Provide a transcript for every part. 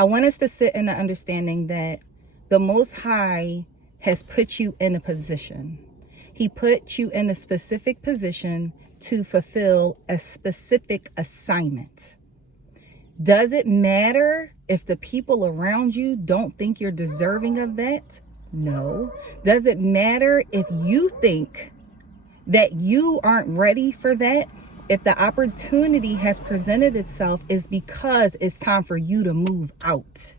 I want us to sit in the understanding that the Most High has put you in a position. He put you in a specific position to fulfill a specific assignment. Does it matter if the people around you don't think you're deserving of that? No. Does it matter if you think that you aren't ready for that? If the opportunity has presented itself, is because it's time for you to move out.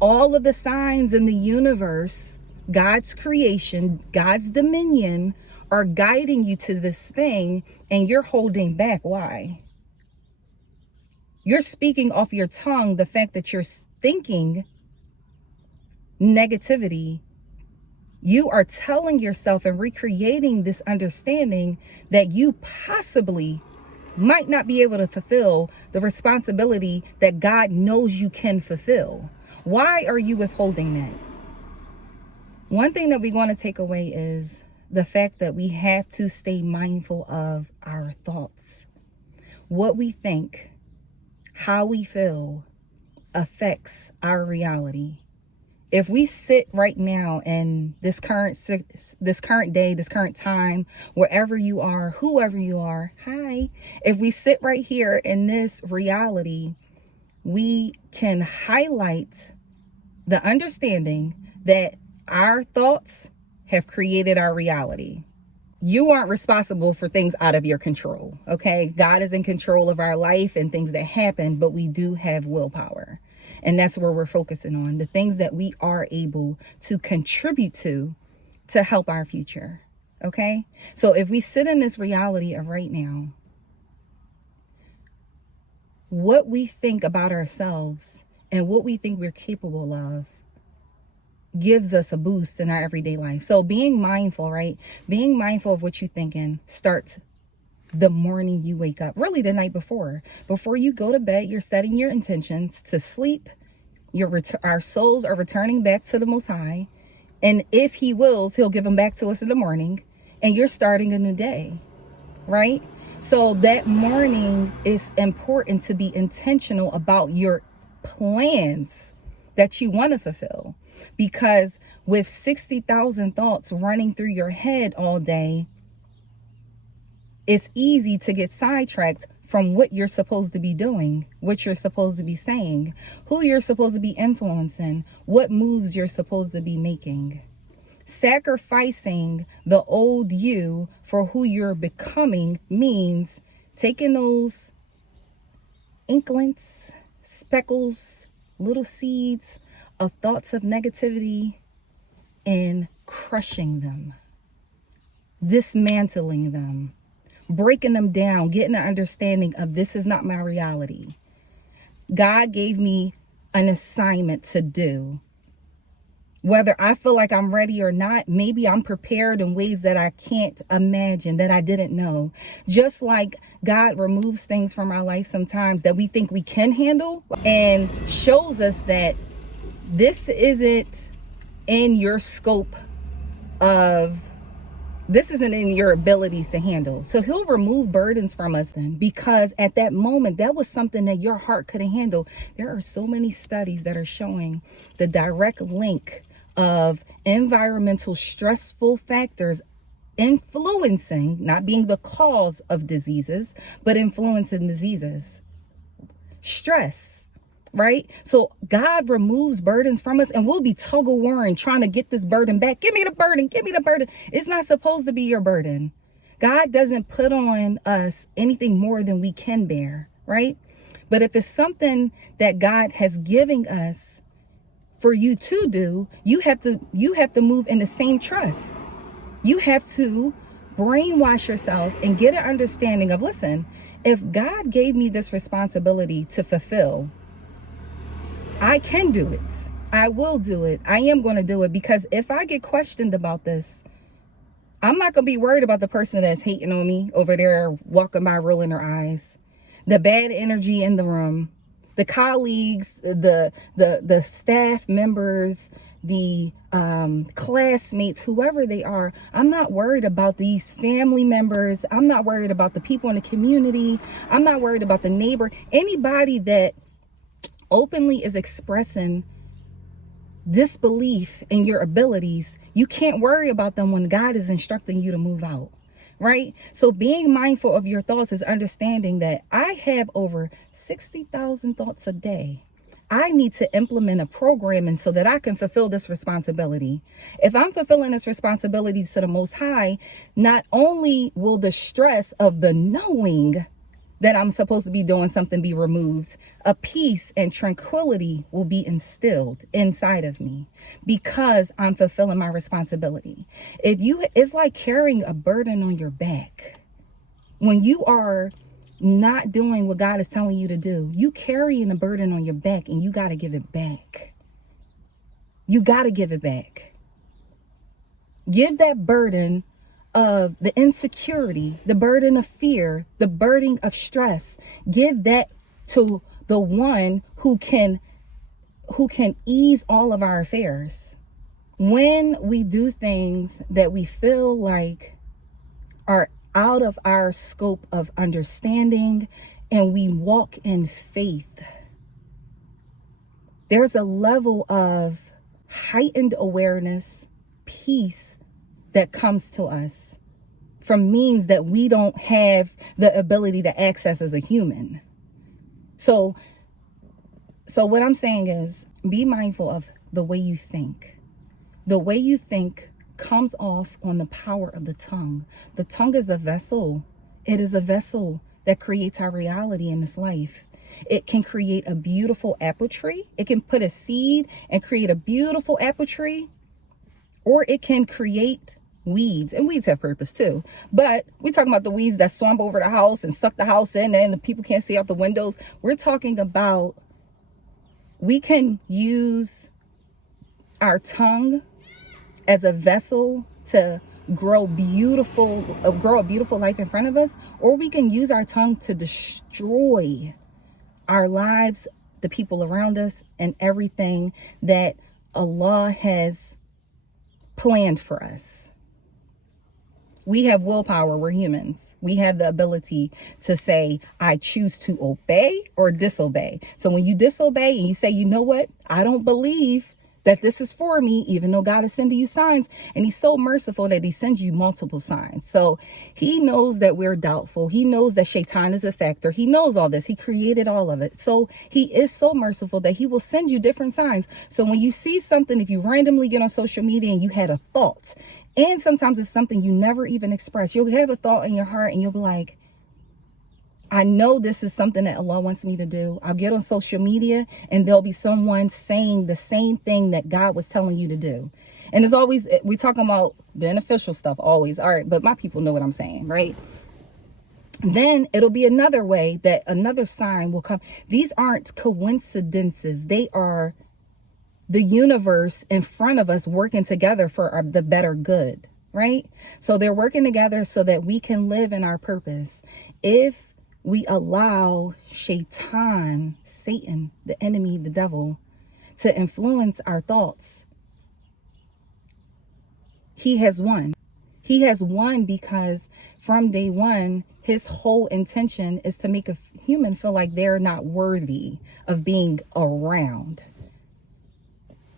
All of the signs in the universe, God's creation, God's dominion, are guiding you to this thing, and you're holding back. Why? You're speaking off your tongue the fact that you're thinking negativity. You are telling yourself and recreating this understanding that you possibly might not be able to fulfill the responsibility that God knows you can fulfill. Why are you withholding that? One thing that we want to take away is the fact that we have to stay mindful of our thoughts. What we think, how we feel, affects our reality. If we sit right now in this current day, this current time, wherever you are, whoever you are, hi. If we sit right here in this reality, we can highlight the understanding that our thoughts have created our reality. You aren't responsible for things out of your control, okay? God is in control of our life and things that happen, but we do have willpower. And that's where we're focusing on, the things that we are able to contribute to help our future, okay? So if we sit in this reality of right now, what we think about ourselves and what we think we're capable of gives us a boost in our everyday life. So being mindful, right? Being mindful of what you're thinking starts the morning you wake up, really the night before. Before you go to bed, you're setting your intentions to sleep. Our souls are returning back to the Most High. And if He wills, He'll give them back to us in the morning. And you're starting a new day, right? So that morning is important to be intentional about your plans that you want to fulfill. Because with 60,000 thoughts running through your head all day, it's easy to get sidetracked from what you're supposed to be doing, what you're supposed to be saying, who you're supposed to be influencing, what moves you're supposed to be making. Sacrificing the old you for who you're becoming means taking those inklings, speckles, little seeds of thoughts of negativity and crushing them, dismantling them, breaking them down, getting an understanding of this is not my reality. God gave me an assignment to do. Whether I feel like I'm ready or not, maybe I'm prepared in ways that I can't imagine, that I didn't know. Just like God removes things from our life sometimes that we think we can handle and shows us that this isn't in your scope of, this isn't in your abilities to handle. So He'll remove burdens from us then, because at that moment, that was something that your heart couldn't handle. There are so many studies that are showing the direct link of environmental stressful factors influencing, not being the cause of diseases, but influencing diseases. Stress. Right? So God removes burdens from us, and we'll be tug-of-warring trying to get this burden back. Give me the burden. Give me the burden. It's not supposed to be your burden. God doesn't put on us anything more than we can bear, right? But if it's something that God has given us for you to do, you have to move in the same trust. You have to brainwash yourself and get an understanding of, listen, if God gave me this responsibility to fulfill, I can do it. I will do it. I am going to do it, because if I get questioned about this, I'm not going to be worried about the person that's hating on me over there, walking by, rolling their eyes, the bad energy in the room, the colleagues, the staff members, the classmates, whoever they are. I'm not worried about these family members. I'm not worried about the people in the community. I'm not worried about the neighbor, anybody that openly is expressing disbelief in your abilities, you can't worry about them when God is instructing you to move out, right? So being mindful of your thoughts is understanding that I have over 60,000 thoughts a day. I need to implement a programming so that I can fulfill this responsibility. If I'm fulfilling this responsibility to the Most High, not only will the stress of the knowing that I'm supposed to be doing something be removed, a peace and tranquility will be instilled inside of me because I'm fulfilling my responsibility. It's like carrying a burden on your back. When you are not doing what God is telling you to do, you carrying a burden on your back, and you got to give it back. You got to give it back. Give that burden of the insecurity, the burden of fear, the burden of stress. Give that to the one who can ease all of our affairs. When we do things that we feel like are out of our scope of understanding and we walk in faith, there's a level of heightened awareness, peace that comes to us from means that we don't have the ability to access as a human. So what I'm saying is, be mindful of the way you think. The way you think comes off on the power of the tongue. The tongue is a vessel. It is a vessel that creates our reality in this life. It can create a beautiful apple tree. It can put a seed and create a beautiful apple tree, or it can create weeds, and weeds have purpose too. But we're talking about the weeds that swamp over the house and suck the house in and the people can't see out the windows. We're talking about, we can use our tongue as a vessel to grow a beautiful life in front of us, or we can use our tongue to destroy our lives, the people around us, and everything that Allah has planned for us. We have willpower. We're humans. We have the ability to say, I choose to obey or disobey. So when you disobey and you say, you know what, I don't believe that this is for me, even though God is sending you signs, and he's so merciful that he sends you multiple signs. So he knows that we're doubtful. He knows that Shaitan is a factor. He knows all this. He created all of it. So he is so merciful that he will send you different signs. So when you see something, if you randomly get on social media and you had a thought, and sometimes it's something you never even express, you'll have a thought in your heart and you'll be like, I know this is something that Allah wants me to do. I'll get on social media and there'll be someone saying the same thing that God was telling you to do. And it's always, we're talking about beneficial stuff always. All right, but my people know what I'm saying, right? Then it'll be another way that another sign will come. These aren't coincidences. They are the universe in front of us working together for the better good, right? So they're working together so that we can live in our purpose. If we allow Shaitan, Satan, the enemy, the devil, to influence our thoughts, he has won. He has won because from day one, his whole intention is to make a human feel like they're not worthy of being around.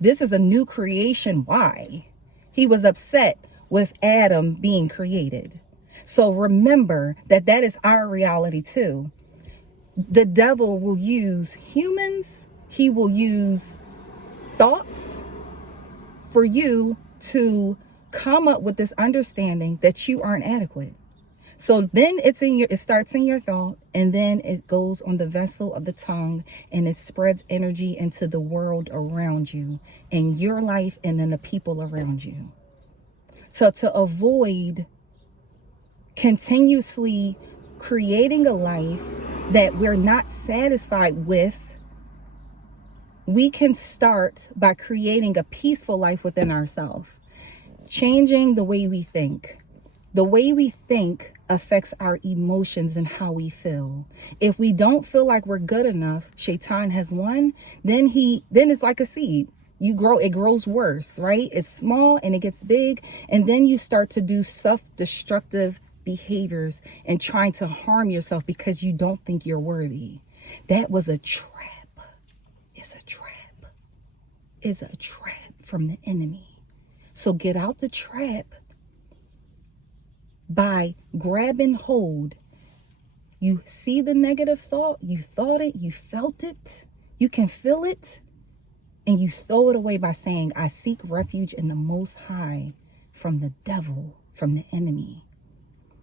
This is a new creation. Why? He was upset with Adam being created. So remember that is our reality too. The devil will use humans. He will use thoughts for you to come up with this understanding that you aren't adequate. So then it starts in your thought, and then it goes on the vessel of the tongue, and it spreads energy into the world around you, in your life, and in the people around you. So to avoid continuously creating a life that we're not satisfied with, we can start by creating a peaceful life within ourselves, changing the way we think. The way we think affects our emotions and how we feel. If we don't feel like we're good enough, Shaitan has won, then it's like a seed. It grows worse, right? It's small and it gets big, and then you start to do self-destructive behaviors and trying to harm yourself because you don't think you're worthy. That was a trap. It's a trap. It's a trap from the enemy. So get out the trap by grabbing hold. You see the negative thought, you thought it, you felt it, you can feel it, and you throw it away by saying, I seek refuge in the Most High from the devil, from the enemy.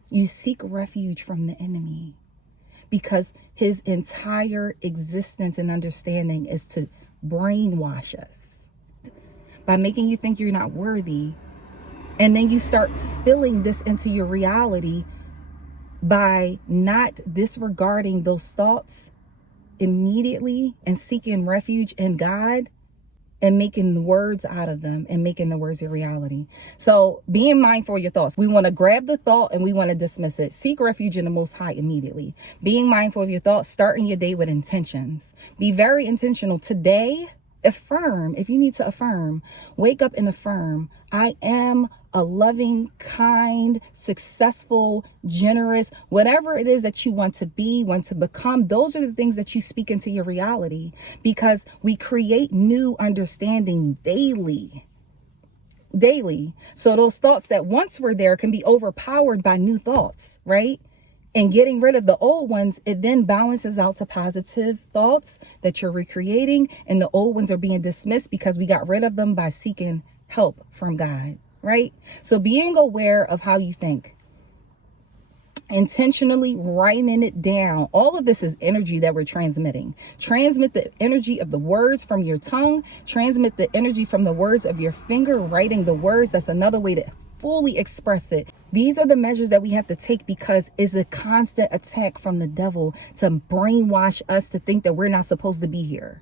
You seek refuge from the enemy because his entire existence and understanding is to brainwash us by making you think you're not worthy. And then you start spilling this into your reality by not disregarding those thoughts immediately and seeking refuge in God and making the words out of them and making the words your reality. So being mindful of your thoughts. We want to grab the thought and we want to dismiss it. Seek refuge in the Most High immediately. Being mindful of your thoughts, starting your day with intentions. Be very intentional. Today, affirm. If you need to affirm, wake up and affirm. I am a loving, kind, successful, generous, whatever it is that you want to be, want to become. Those are the things that you speak into your reality, because we create new understanding daily. So those thoughts that once were there can be overpowered by new thoughts, right? And getting rid of the old ones, it then balances out to positive thoughts that you're recreating, and the old ones are being dismissed because we got rid of them by seeking help from God, right? So being aware of how you think, intentionally writing it down. All of this is energy that we're transmitting. Transmit the energy of the words from your tongue. Transmit the energy from the words of your finger, writing the words. That's another way to fully express it. These are the measures that we have to take, because it's a constant attack from the devil to brainwash us to think that we're not supposed to be here.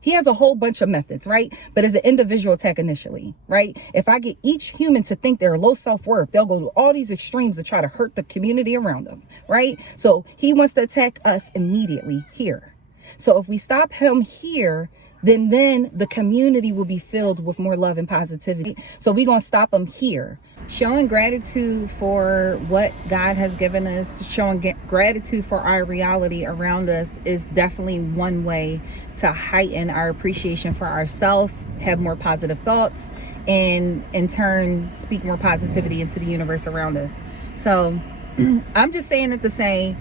He has a whole bunch of methods, right? But it's an individual attack initially, right? If I get each human to think they're low self-worth, they'll go to all these extremes to try to hurt the community around them, right? So he wants to attack us immediately here. So if we stop him here, then the community will be filled with more love and positivity. So we're going to stop him here. Showing gratitude for what God has given us, showing gratitude for our reality around us is definitely one way to heighten our appreciation for ourselves, have more positive thoughts, and in turn speak more positivity into the universe around us. So I'm just saying it to say,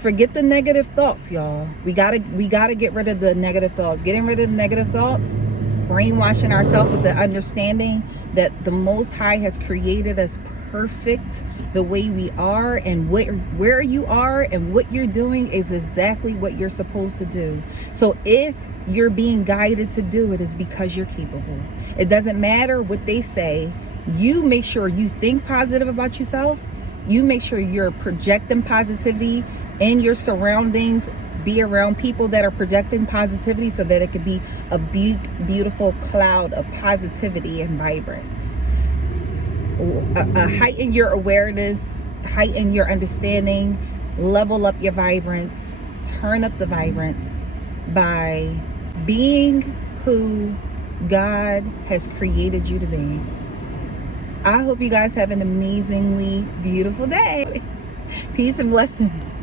forget the negative thoughts, y'all. We gotta get rid of the negative thoughts. Getting rid of the negative thoughts, brainwashing ourselves with the understanding that the Most High has created us perfect the way we are, and where you are and what you're doing is exactly what you're supposed to do. So if you're being guided to do it, is because you're capable. It doesn't matter what they say. You make sure you think positive about yourself. You make sure you're projecting positivity in your surroundings. Be around people that are projecting positivity so that it could be a big, beautiful cloud of positivity and vibrance. Heighten your awareness, heighten your understanding, level up your vibrance, turn up the vibrance by being who God has created you to be. I hope you guys have an amazingly beautiful day. Peace and blessings.